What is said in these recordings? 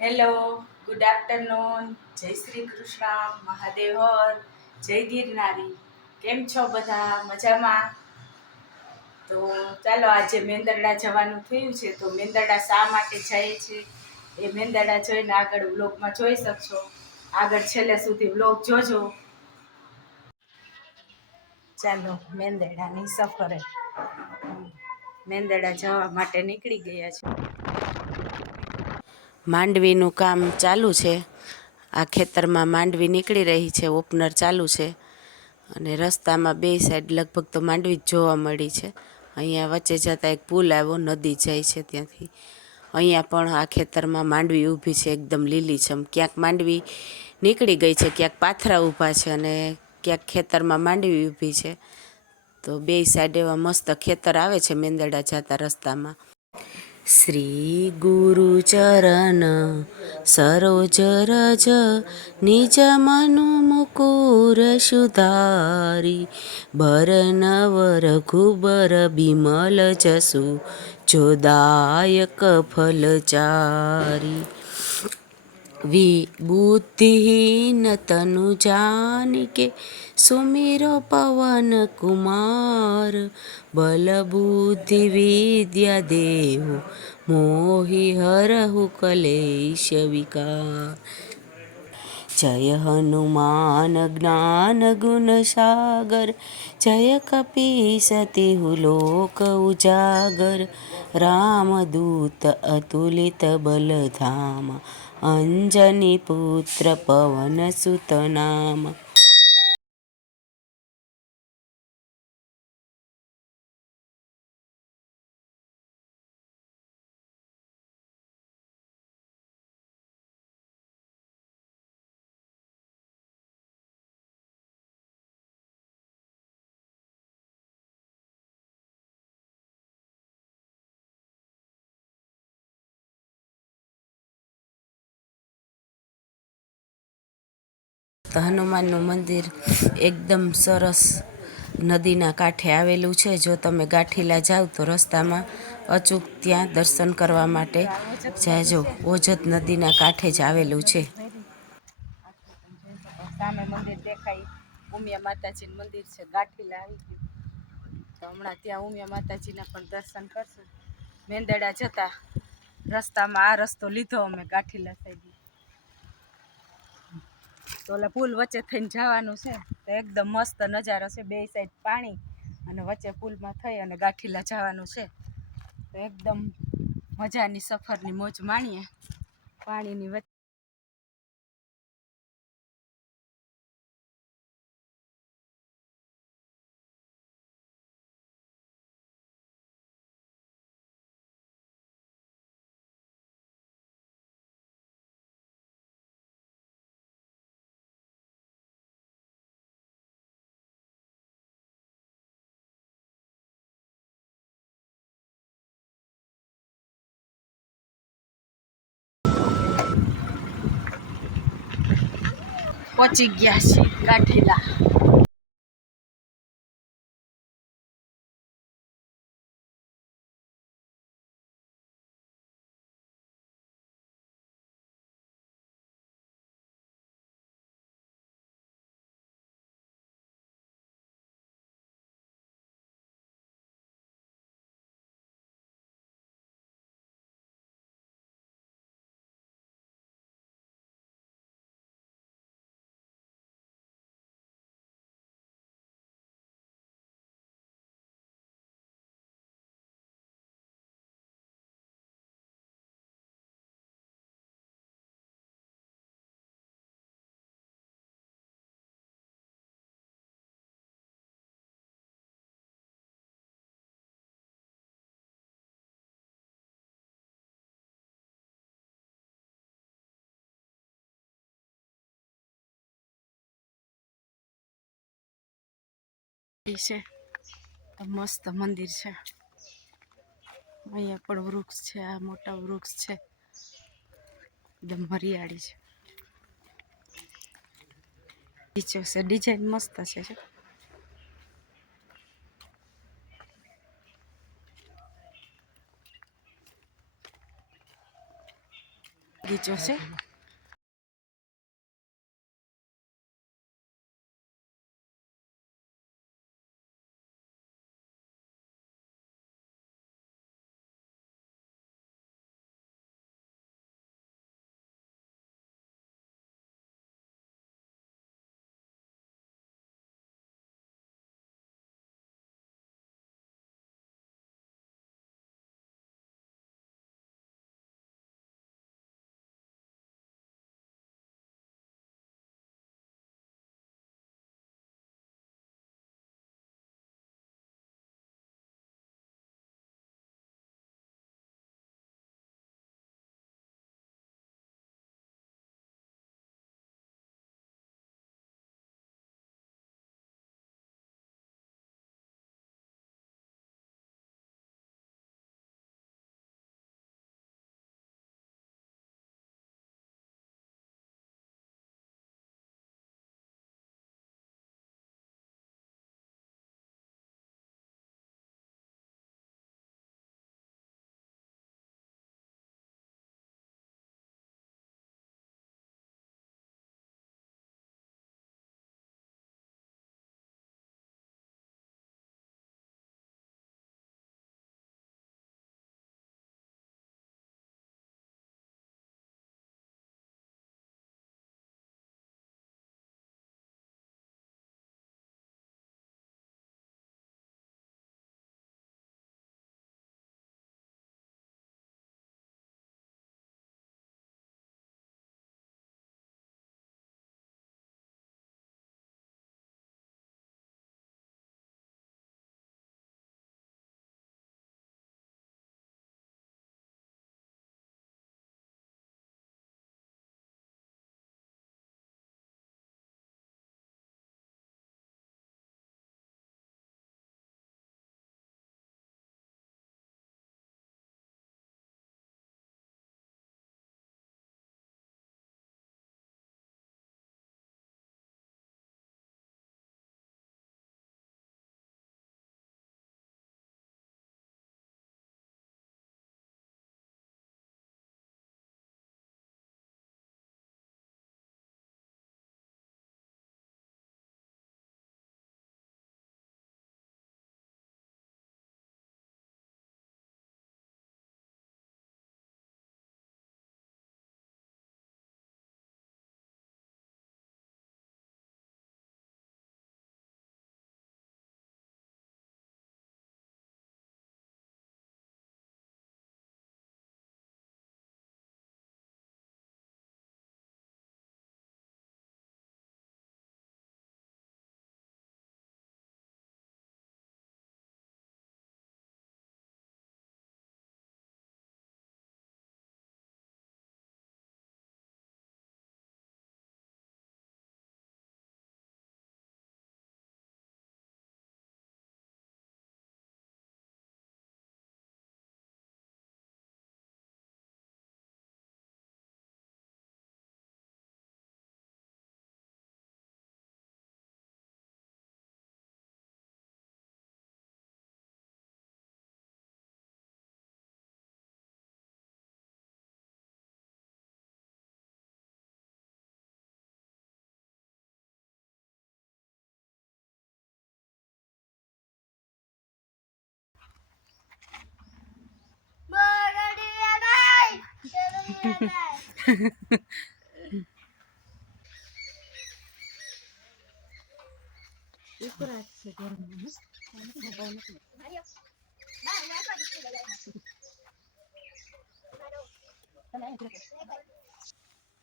Hello, good afternoon, જય શ્રી કૃષ્ણ, મહાદેવ હર, જય ગિરનારી. કેમ છો બધા? મજામાં? તો ચાલો આજે મેંદરડા જવાનું થયું છે. તો મેંદરડા શા માટે જાય છે એ મેંદરડા જોઈને આગળ વ્લોગમાં જોઈ શકશો. આગળ છેલ્લે સુધી વ્લોગ જોજો. ચાલો મેંદરડાની સફરે મેંદરડા જવા માટે નીકળી ગયા છે. માંડવીનું કામ ચાલુ છે. આ ખેતરમાં માંડવી નીકળી રહી છે, ઓપનર ચાલુ છે અને રસ્તામાં બે સાઈડ લગભગ તો માંડવી જ જોવા મળી છે. અહીંયા વચ્ચે જતાં એક પુલ આવ્યો, નદી જાય છે ત્યાંથી. અહીંયા પણ આ ખેતરમાં માંડવી ઊભી છે, એકદમ લીલીછમ. ક્યાંક માંડવી નીકળી ગઈ છે, ક્યાંક પાથરા ઊભા છે અને ક્યાંક ખેતરમાં માંડવી ઊભી છે. તો બે સાઈડ એવા મસ્ત ખેતર આવે છે મેંદરડા જતા રસ્તામાં. શ્રી ગુરુ ચરણ સરોજ રજ નિજ મનુ મુકુર સુધારી ભરનવ રઘુબર બિમલ જસુ જોદાયક ફલચારી વિબુદ્ધિહીન તનુ જાનિકે સુમિરો પવન કુમાર બલ બુદ્ધિ વિદ્યા દેહો મોહી હરહુ કલેશ વિકાર. જય હનુમાન જ્ઞાન ગુણ સાગર જય કપીસતિહુ લોક ઉજાગર રામદૂત અતુલિત બલધામ અંજની પુત્ર પવન સુત નામ. તો હનુમાનનું મંદિર એકદમ સરસ નદીના કાંઠે આવેલું છે. જો તમે ગાંઠીલા જાઓ તો રસ્તામાં અચૂક ત્યાં દર્શન કરવા માટે જાજો. ઓજત નદીના કાંઠે જ આવેલું છે. સામે મંદિર દેખાય, ઉમિયા માતાજીનું મંદિર છે. ગાંઠીલા આવી ગયું તો હમણાં ત્યાં ઉમિયા માતાજીના પણ દર્શન કરશું. મેંદરડા જતા રસ્તામાં આ રસ્તો લીધો અમે ગાંઠીલા સાઈડ. તો ઓલા પુલ વચ્ચે થઈને જવાનું છે. તો એકદમ મસ્ત નજારો છે, બે સાઈડ પાણી અને વચ્ચે પુલમાં થઈ અને ગાંઠીલા જવાનું છે. તો એકદમ મજાની સફરની મોજ માણીએ પાણીની વચ્ચે. પહોંચી ગયા છીએ ગાંઠીલા. છે તો મસ્ત મંદિર છે. અહીંયા પણ વૃક્ષ છે, આ મોટા વૃક્ષ છે, એકદમ હરિયાળી છે. નીચે છે ડિઝાઇન મસ્ત છે. બગીચો છે.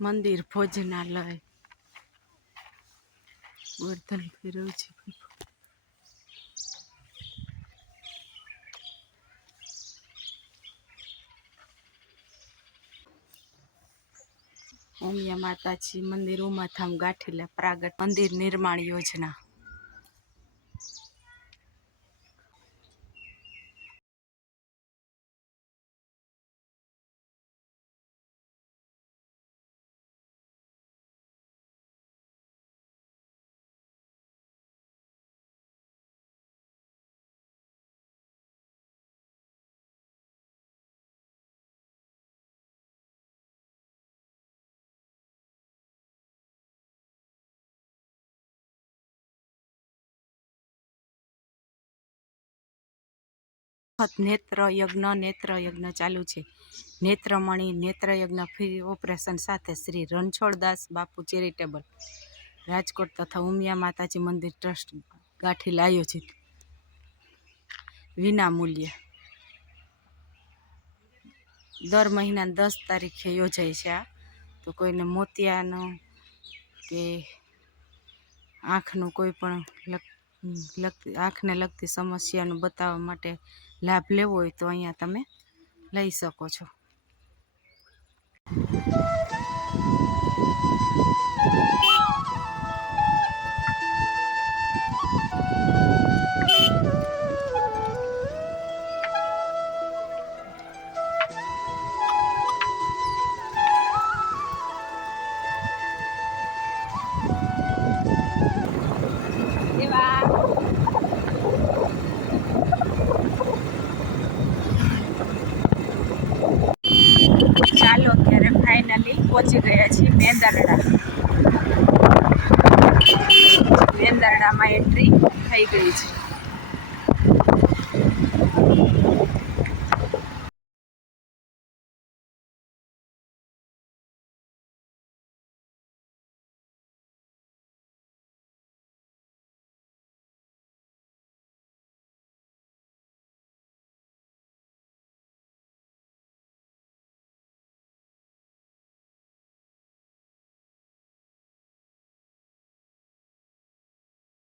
મંદિર ભોજનાલય વર્ધન ફેરવ છે. ઉમિયા માતાજી મંદિર ઉમાધામ ગાંઠીલા પ્રાગટ મંદિર નિર્માણ યોજના. નેત્ર યજ્ઞ ચાલુ છે. નેત્રમણી નેત્રયજ્ઞ ફ્રી ઓપરેશન સાથે શ્રી રણછોડદાસ બાપુ ચેરિટેબલ રાજકોટ તથા ઉમિયા માતાજી મંદિર ટ્રસ્ટ ગાંઠીલ આયોજિત વિના મૂલ્યે દર મહિના 10 તારીખે યોજાય છે. આ તો કોઈને મોતિયાનો કે આંખનું કોઈ પણ આંખને લગતી સમસ્યાનું બતાવવા માટે લાભ લેવો હોય તો અહીંયા તમે લઈ શકો છો. ચાલો અત્યારે ફાઇનલી પહોંચી ગયા છીએ મેંદરડામાં એન્ટ્રી થઈ ગઈ છે.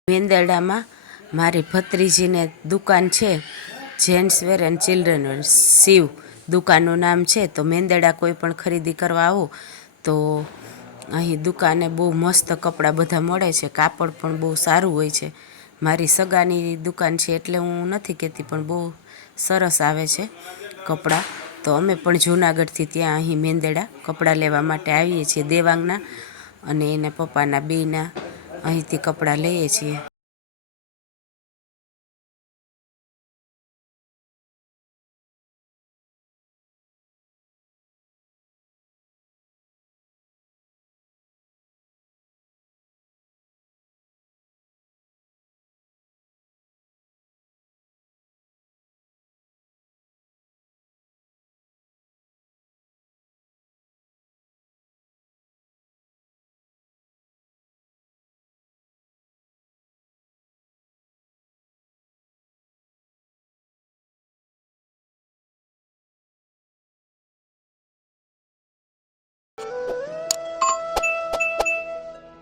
મેંદરડામાં મારી ભત્રીજીને દુકાન છે, gents wear and children were. Shiv દુકાનનું નામ છે. તો મેંદરડા કોઈ પણ ખરીદી કરવા આવો તો અહીં દુકાને બહુ મસ્ત કપડાં બધા મળે છે. કાપડ પણ બહુ સારું હોય છે. મારી સગાની દુકાન છે એટલે હું નથી કહેતી, પણ બહુ સરસ આવે છે કપડાં. તો અમે પણ જૂનાગઢથી ત્યાં અહીં મેંદરડા કપડાં લેવા માટે આવીએ છીએ. દેવાંગના અને એના પપ્પાના બેયના અહીંથી કપડાં લઈએ છીએ.